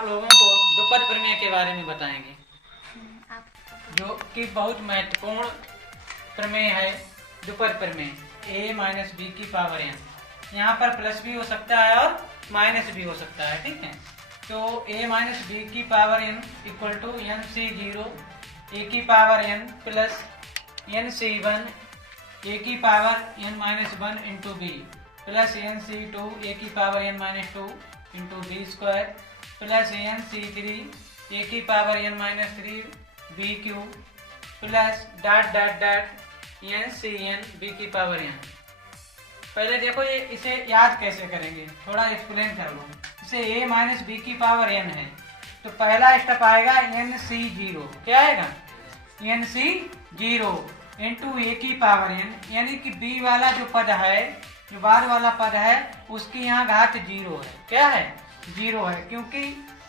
आप लोगों को द्विपद प्रमेय के बारे में बताएंगे, जो कि बहुत महत्वपूर्ण प्रमेय है। द्विपद प्रमेय a माइनस बी की पावर n, यहाँ पर प्लस भी हो सकता है और माइनस भी हो सकता है, ठीक है। तो a माइनस बी की power n equal to N C zero ए की power n plus N C one ए की power n minus one into B plus N C to ए की power n minus two into B square plus N C three ए की power n minus three B Q plus dot dot dot N C N B की power n। पहले देखो ये इसे याद कैसे करेंगे, थोड़ा एक्सप्लेन कर लो। इसे a माइनस बी की पावर n है, तो पहला स्टेप आएगा एन सी जीरो, क्या आएगा एन सी जीरो इंटू ए की पावर n, यानी कि b वाला जो पद है, जो बाद वाला पद है, उसकी यहाँ घात जीरो है। क्या है? जीरो है, क्योंकि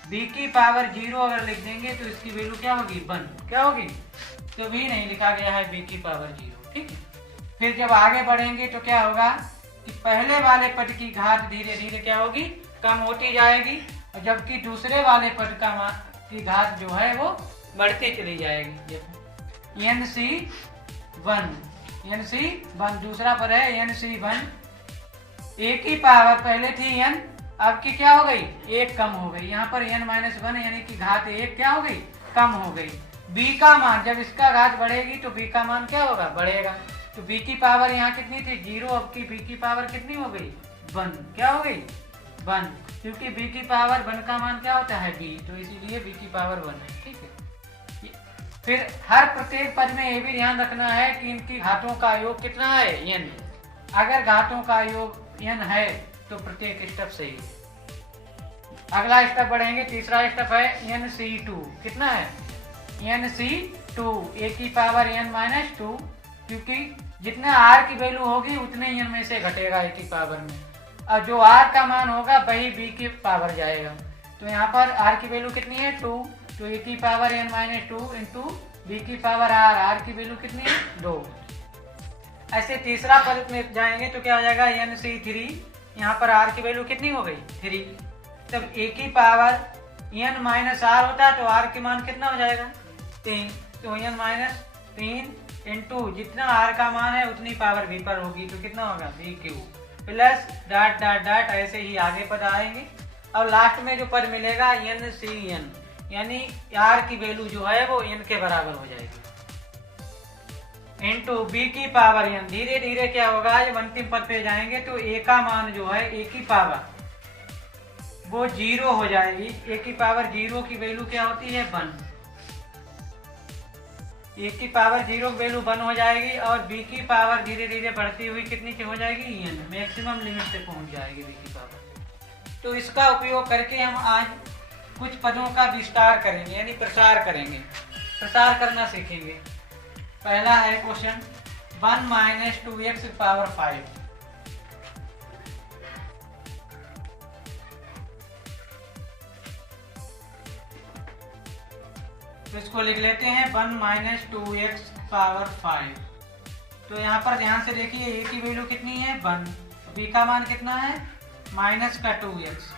b की पावर जीरो अगर लिख देंगे तो इसकी वैल्यू क्या होगी? वन। क्या होगी? तो भी नहीं लिखा गया है b की पावर जीरो, ठीक है। फिर जब आगे बढ़ेंगे तो क्या होगा कि पहले वाले पद की घात धीरे धीरे क्या होगी? कम होती जाएगी, और जबकि दूसरे वाले पद की घात जो है वो बढ़ती चली जाएगी। देखो N C one, N C one दूसरा पद है एन सी वन, ए की पावर पहले थी n, अब की क्या हो गई? एक कम हो गई। यहाँ पर n माइनस वन यानी कि घात एक क्या हो गई? कम हो गई। b का मान, जब इसका घात बढ़ेगी तो b का मान क्या होगा? बढ़ेगा। तो b की पावर यहाँ कितनी थी? जीरो, अब की b की पावर कितनी हो गई? वन। क्या हो गई? वन, क्योंकि b की पावर वन का मान क्या होता है? b, तो इसीलिए b की पावर वन है, ठीक है। फिर हर प्रत्येक पद में ये भी ध्यान रखना है कि इनकी घातों का योग कितना है? n। अगर घातों का योग n है तो प्रत्येक स्टेप सही है। अगला स्टेप बढ़ेंगे, तीसरा स्टेप है एन सी टू। कितना है? एन सी टू ए की पावर n माइनस टू, क्योंकि जितना r की वैल्यू होगी उतने n में से घटेगा a की पावर में, और जो r का मान होगा वही b की पावर जाएगा। तो यहाँ पर r की वैल्यू कितनी है? टू, तो a की power n minus two into B की पावर r की वैल्यू कितनी है? दो। ऐसे तीसरा पद में जाएंगे तो क्या हो जाएगा? एन सी थ्री, यहाँ पर r की वैल्यू कितनी हो गई? थ्री। तब a की पावर n माइनस r होता है तो r के मान कितना हो जाएगा? तीन। तो n माइनस तीन इंटू जितना r का मान है उतनी पावर v पर होगी, तो कितना होगा? v Q plus dot dot dot, ऐसे ही आगे पद आएंगे। और लास्ट में जो पद मिलेगा एन सी एन, यानी r की वैल्यू जो है वो n के बराबर हो जाएगी, इंटू बी की पावर n। धीरे धीरे क्या होगा, जब अंतिम पद पे जाएंगे तो a का मान जो है a की पावर वो जीरो हो जाएगी। a की पावर जीरो की वैल्यू क्या होती है? वन। a की पावर जीरो की वैल्यू वन हो जाएगी, और b की पावर धीरे धीरे बढ़ती हुई कितनी की हो जाएगी? n, मैक्सिमम लिमिट से पहुंच जाएगी b की पावर। तो इसका उपयोग करके हम आज कुछ पदों का विस्तार करेंगे, यानी प्रसार करेंगे, प्रसार करना सीखेंगे। पहला है question, one minus two x power five. तो इसको लिख लेते हैं one minus two x power five. तो यहाँ पर ध्यान से देखिए, a की वैल्यू कितनी है? वन, b का मान कितना है? माइनस का टू एक्स,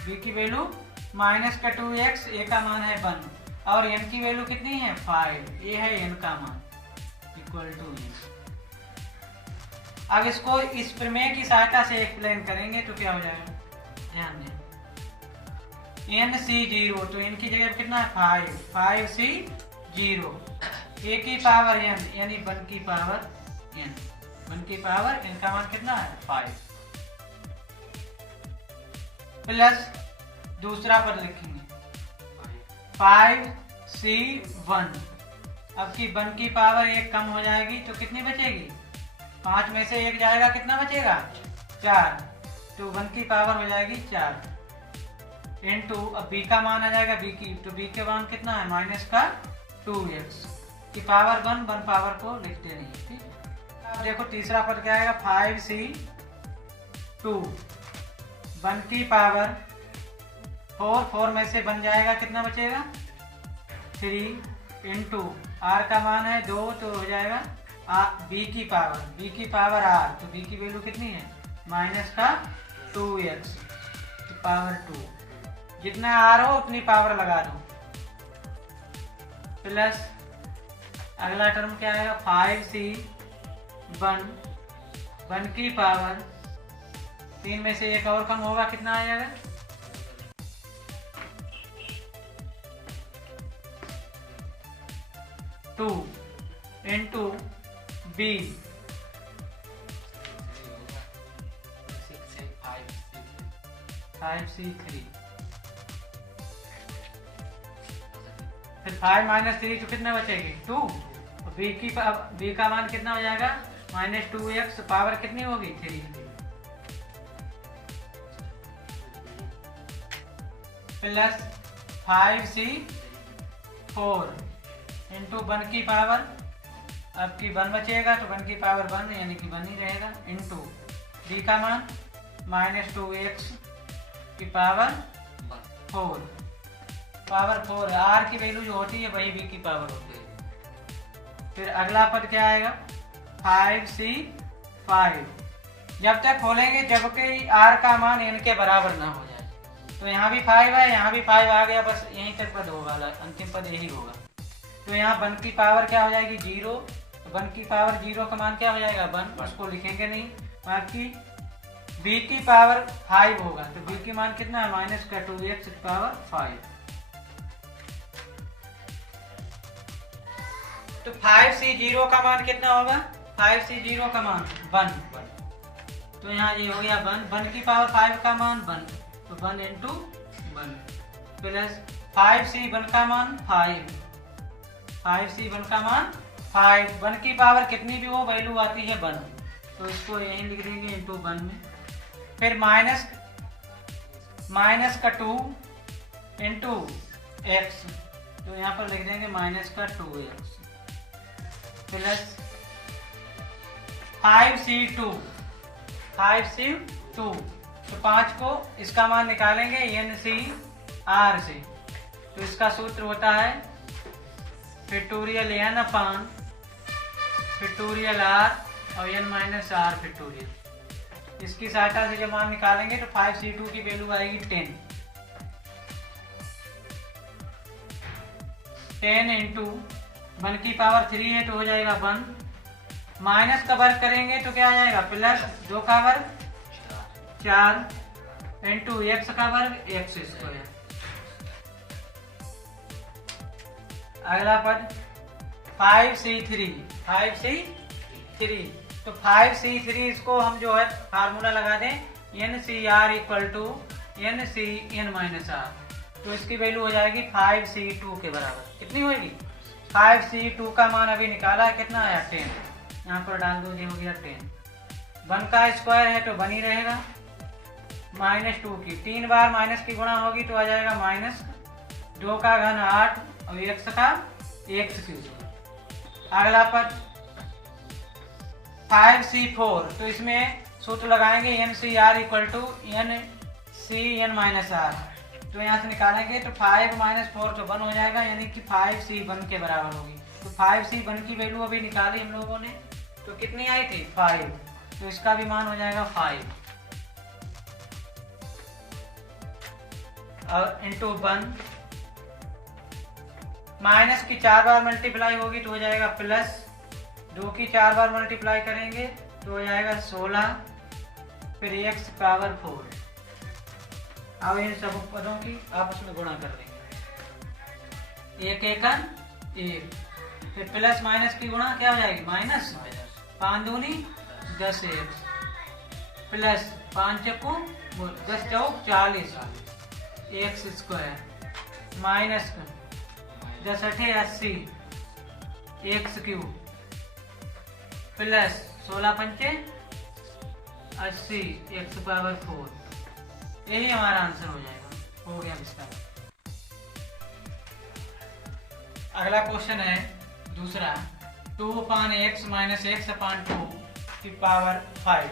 b की वैल्यू माइनस का टू एक्स, a का मान है वन, और n की वैल्यू कितनी है? फाइव, ये है n का मान इक्वल टू n। अब इसको इस प्रमेय की सहायता से एक्सप्लेन करेंगे तो क्या हो जाएगा? ध्यान दें, एन सी जीरो, तो n की जगह कितना है? Five, five C zero, a की पावर n यानी वन की पावर n, वन की पावर n का मान कितना है? फाइव, प्लस दूसरा पद लिखेंगे फाइव सी वन। अब की वन की पावर एक कम हो जाएगी तो कितनी बचेगी? पांच में से एक जाएगा, कितना बचेगा? चार, तो वन की पावर हो जाएगी चार, इंटू अब b का मान आ जाएगा b की, तो b के मान कितना है? माइनस का टू एक्स की पावर वन, वन पावर को लिखते नहीं, ठीक। अब देखो तीसरा पद क्या आएगा? फाइव सी टू, वन की पावर फोर, फोर में से बन जाएगा, कितना बचेगा? थ्री, इंटू r का मान है दो, तो हो जाएगा b की पावर r, तो b की वैल्यू कितनी है? माइनस का टू एक्स की पावर टू, जितना आर हो उतनी पावर लगा दो, प्लस अगला टर्म क्या आएगा 5c 1 की पावर 3 में से एक और कम होगा, कितना आ जाएगा 2 इंटू b 5c3, फिर 5 माइनस 3 तो कितना बचेगी 2, b का मान कितना हो जाएगा -2x, पावर कितनी होगी 3, प्लस 5c4 इंटू 1 की पावर, अब की 1 बचेगा तो 1 की पावर 1 यानी कि 1 ही रहेगा, इंटू b का मान -2x की पावर 4, पावर 4, r की वैल्यू जो होती है वही b की पावर होती है। फिर अगला पद क्या आएगा 5c5, जब तक खोलेंगे जबकि r का मान n के बराबर ना हो जाए, तो यहाँ भी 5 है, यहाँ भी 5 आ गया, बस यहीं तक पद होगा, अंतिम पद यही होगा। तो यहाँ 1 की पावर क्या हो जाएगी 0, तो 1 की पावर 0 का मान क्या हो जाएगा 1, उसको लिखेंगे नहीं, बाकी b की पावर 5 होगा, तो b की मान कितना है -2x की पावर 5, तो 5c0 का मान कितना होगा 5c0 का मान 1, तो यहाँ ये हो गया 1 की पावर 5 का मान 1, तो 1 इंटू 1 प्लस 5c1 का मान 5c1 का मान 5, 1 की पावर कितनी भी हो वैल्यू आती है 1, तो इसको यहीं लिख देंगे इंटू 1 में, फिर माइनस का 2 इंटू x, तो यहाँ पर लिख देंगे -2x प्लस 5c2, तो 5 को इसका मान निकालेंगे NCR से, तो इसका सूत्र होता है फैक्टोरियल n अपान फैक्टोरियल r और n माइनस r फैक्टोरियल, इसकी सहायता से जब मान निकालेंगे तो 5c2 की वैल्यू आएगी 10 इंटू 1 की पावर 3 है तो हो जाएगा 1, माइनस का वर्ग करेंगे तो क्या आ जाएगा प्लस 2 का वर्ग 4 इंटू x का वर्ग x स्क्वायर। अगला पद 5c3, तो 5c3 इसको हम जो है फार्मूला लगा दें NCR इक्वल टू NCN माइनस R, तो इसकी वैल्यू हो जाएगी 5c2 के बराबर, कितनी होगी 5c2 का मान अभी निकाला है, कितना आया 10, यहाँ पर डाल दो, ये हो गया 10, 1 का स्क्वायर है तो 1 ही रहेगा, -2 की 3 बार माइनस की गुणा होगी तो आ जाएगा -2 का घन 8 और x का x3। अगला पद 5c4, तो इसमें सूत्र लगाएंगे NCR इक्वल टू NCN माइनस R, तो यहाँ से निकालेंगे तो 5 - 4 तो 1 हो जाएगा, यानी कि 5c1 के बराबर होगी, तो 5c1 की वैल्यू अभी निकाली हम लोगों ने, तो कितनी आई थी 5, तो इसका भी मान हो जाएगा 5 और इंटू 1, माइनस की 4 बार मल्टीप्लाई होगी तो हो जाएगा प्लस, 2 की 4 बार मल्टीप्लाई करेंगे तो हो जाएगा 16, फिर x पावर 4, अब इन सब पदों की आपस में गुणा कर देंगे, 1 एकन 1, फिर प्लस माइनस की गुणा क्या हो जाएगी माइनस, 5 दूनी 10x प्लस 5 चक्कू 10 चौक 40 x स्क्वायर माइनस 10 अठे 80 x क्यूब प्लस 16 पंचे 80 x पावर 4, यही हमारा आंसर हो जाएगा, हो गया इसका। अगला क्वेश्चन है दूसरा 2/x माइनस x/2 की पावर 5,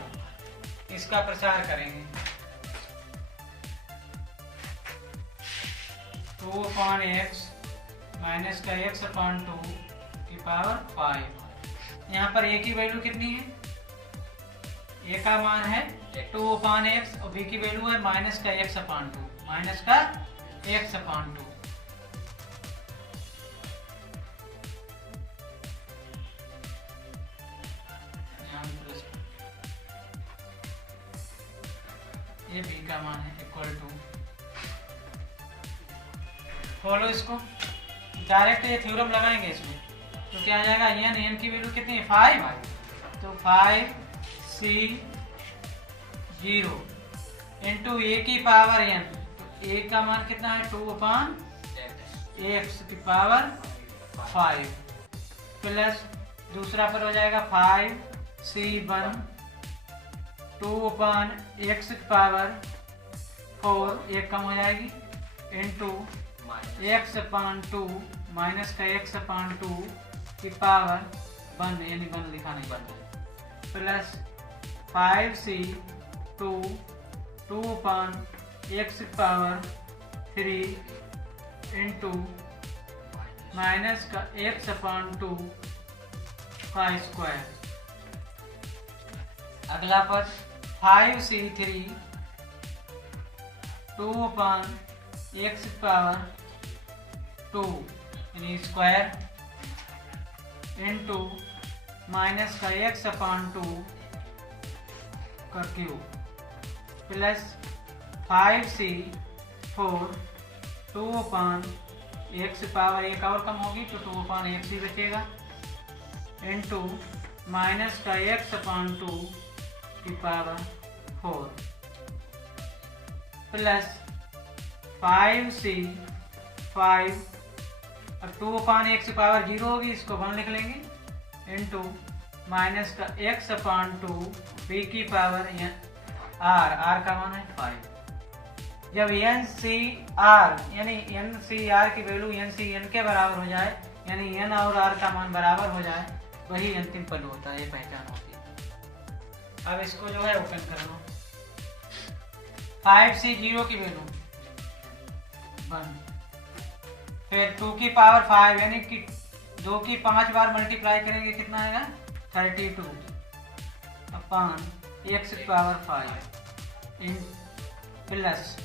इसका प्रसार करेंगे 2/x माइनस का x/2 की पावर 5, यहाँ पर a की वैल्यू कितनी है, a का मान है 2/x और b की वैल्यू है माइनस का x/2, माइनस का x/2। ये b का मान है इक्वल टू, फॉलो इसको डायरेक्ट ये थ्योरम लगाएंगे इसमें, तो क्या आ जाएगा, n की वैल्यू कितनी है 5, तो 5c0 इंटू a की पावर n, तो a का मान कितना है 2/x की पावर 5 प्लस दूसरा पर हो जाएगा 5c1 2/x की पावर 4, एक कम हो जाएगी, इंटू x/2 माइनस का x/2 की पावर 1, यानी 1 लिखा नहीं बनता, प्लस 5c2 2/x की पावर 3 इंटू माइनस का x/2 का स्क्वायर। अगला पद 5c3 2/x की पावर 2 यानी स्क्वायर इंटू माइनस का x/2 का क्यूब प्लस 5c4 2/x की पावर एक और कम होगी तो 2/x ही बचेगा, इंटू माइनस का x/2 की पावर 4 प्लस 5c5, अब 2/x की पावर 0 होगी, इसको 1 लिख लेंगे, इंटू माइनस का x/2 b की पावर r का मान है 5। जब NCR यानी NCR की वैल्यू NCN के बराबर हो जाए, यानी n और r का मान बराबर हो जाए, वही अंतिम पद होता है, ये पहचान होती है। अब इसको जो है ओपन कर लो, 5c0 की वैल्यू 1, फिर 2 की पावर 5 यानी कि 2 की 5 बार मल्टीप्लाई करेंगे कितना आएगा 32/x की पावर 5 प्लस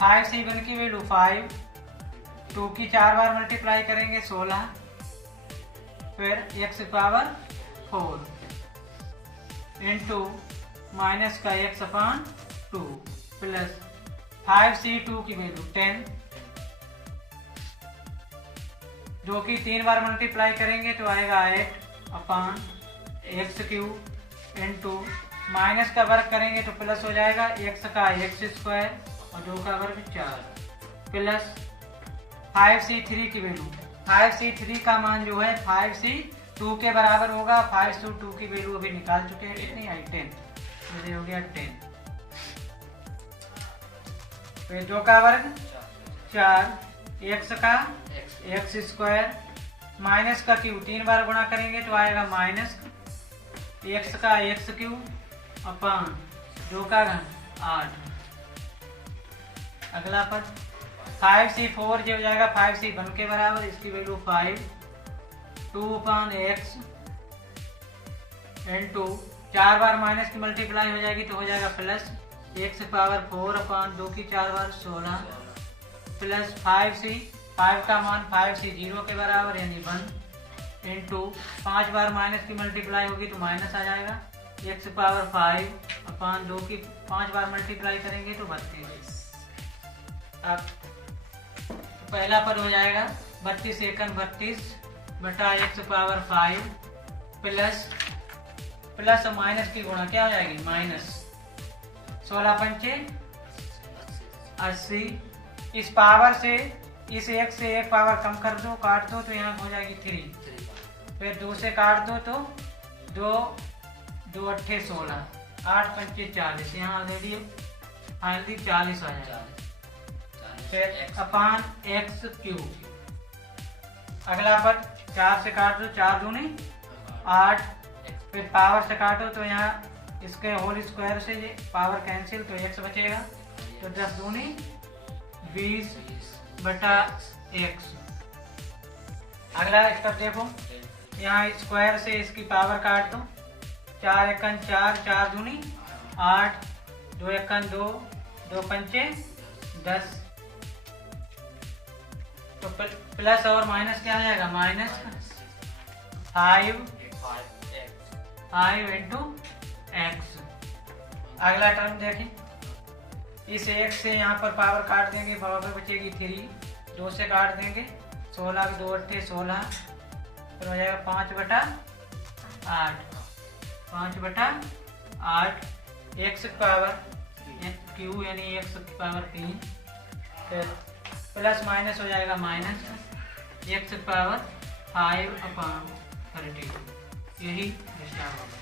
5c1 की वैल्यू 5, 2 की 4 बार मल्टीप्लाई करेंगे 16, फिर x की पावर 4 इंटू माइनस का x/2 प्लस 5c2 की वैल्यू 10, 2 की 3 बार मल्टीप्लाई करेंगे तो आएगा 8/x³ इंटू माइनस का वर्ग करेंगे तो प्लस हो जाएगा x का x² और 2 का वर्ग 4 प्लस 5c3 की वैल्यू, 5c3 का मान जो है 5c2 के बराबर होगा, 5c2 की वैल्यू अभी निकाल चुके हैं, कितनी आई 10, ये हो गया 10, फिर 2 का वर्ग 4, x का x² माइनस का क्यू 3 बार गुणा करेंगे तो आएगा माइनस x का x³ अपान 2 का घन 8। अगला पद 5c4 जो हो जाएगा 5c1 के बराबर, इसकी वैल्यू 5 2/x इंटू 4 बार माइनस की मल्टीप्लाई हो जाएगी तो हो जाएगा प्लस x की पावर 4/2 की 4 बार 16 प्लस 5 का मान 5c0 के बराबर यानी 1 इंटू 5 बार माइनस की मल्टीप्लाई होगी तो माइनस आ जाएगा, x की पावर 5/2 की 5 बार मल्टीप्लाई करेंगे तो 32। अब पहला पद हो जाएगा 32 एकन 32 बटा x की पावर 5 प्लस और माइनस की गुणा क्या हो जाएगी माइनस 16×5 80, इस पावर से इस एक से एक पावर कम कर दो, काट दो तो यहाँ हो जाएगी 3, फिर 2 से काट दो तो 2 8 16, 8×5 40, यहाँ ऑलरेडी फाइनली 40 आ जाएगा, फिर अपान x³। अगला पद 4 से काट दो, 4 दूनी 8, फिर पावर से काटो तो यहाँ इसके होल स्क्वायर से पावर कैंसिल तो x बचेगा, तो 10 दूनी 20/x। अगला स्टेप देखो, यहाँ स्क्वायर से इसकी पावर काट दो, 4 एकन 4, 4 दूनी 8, 2 एकन 2, 2×5 10, तो प्लस और माइनस क्या आ जाएगा, -5 इंटू एक्स। अगला टर्म देखें, इस एक से यहाँ पर पावर काट देंगे, पावर बचेगी 3, 2 से काट देंगे, 16 के 2 8 16, फिर हो जाएगा 5/8, 5/8 एक्स पावर क्यू यानी एक्स की पावर 3, फिर प्लस माइनस हो जाएगा -x पावर 5/32, यही हिसाब होगा।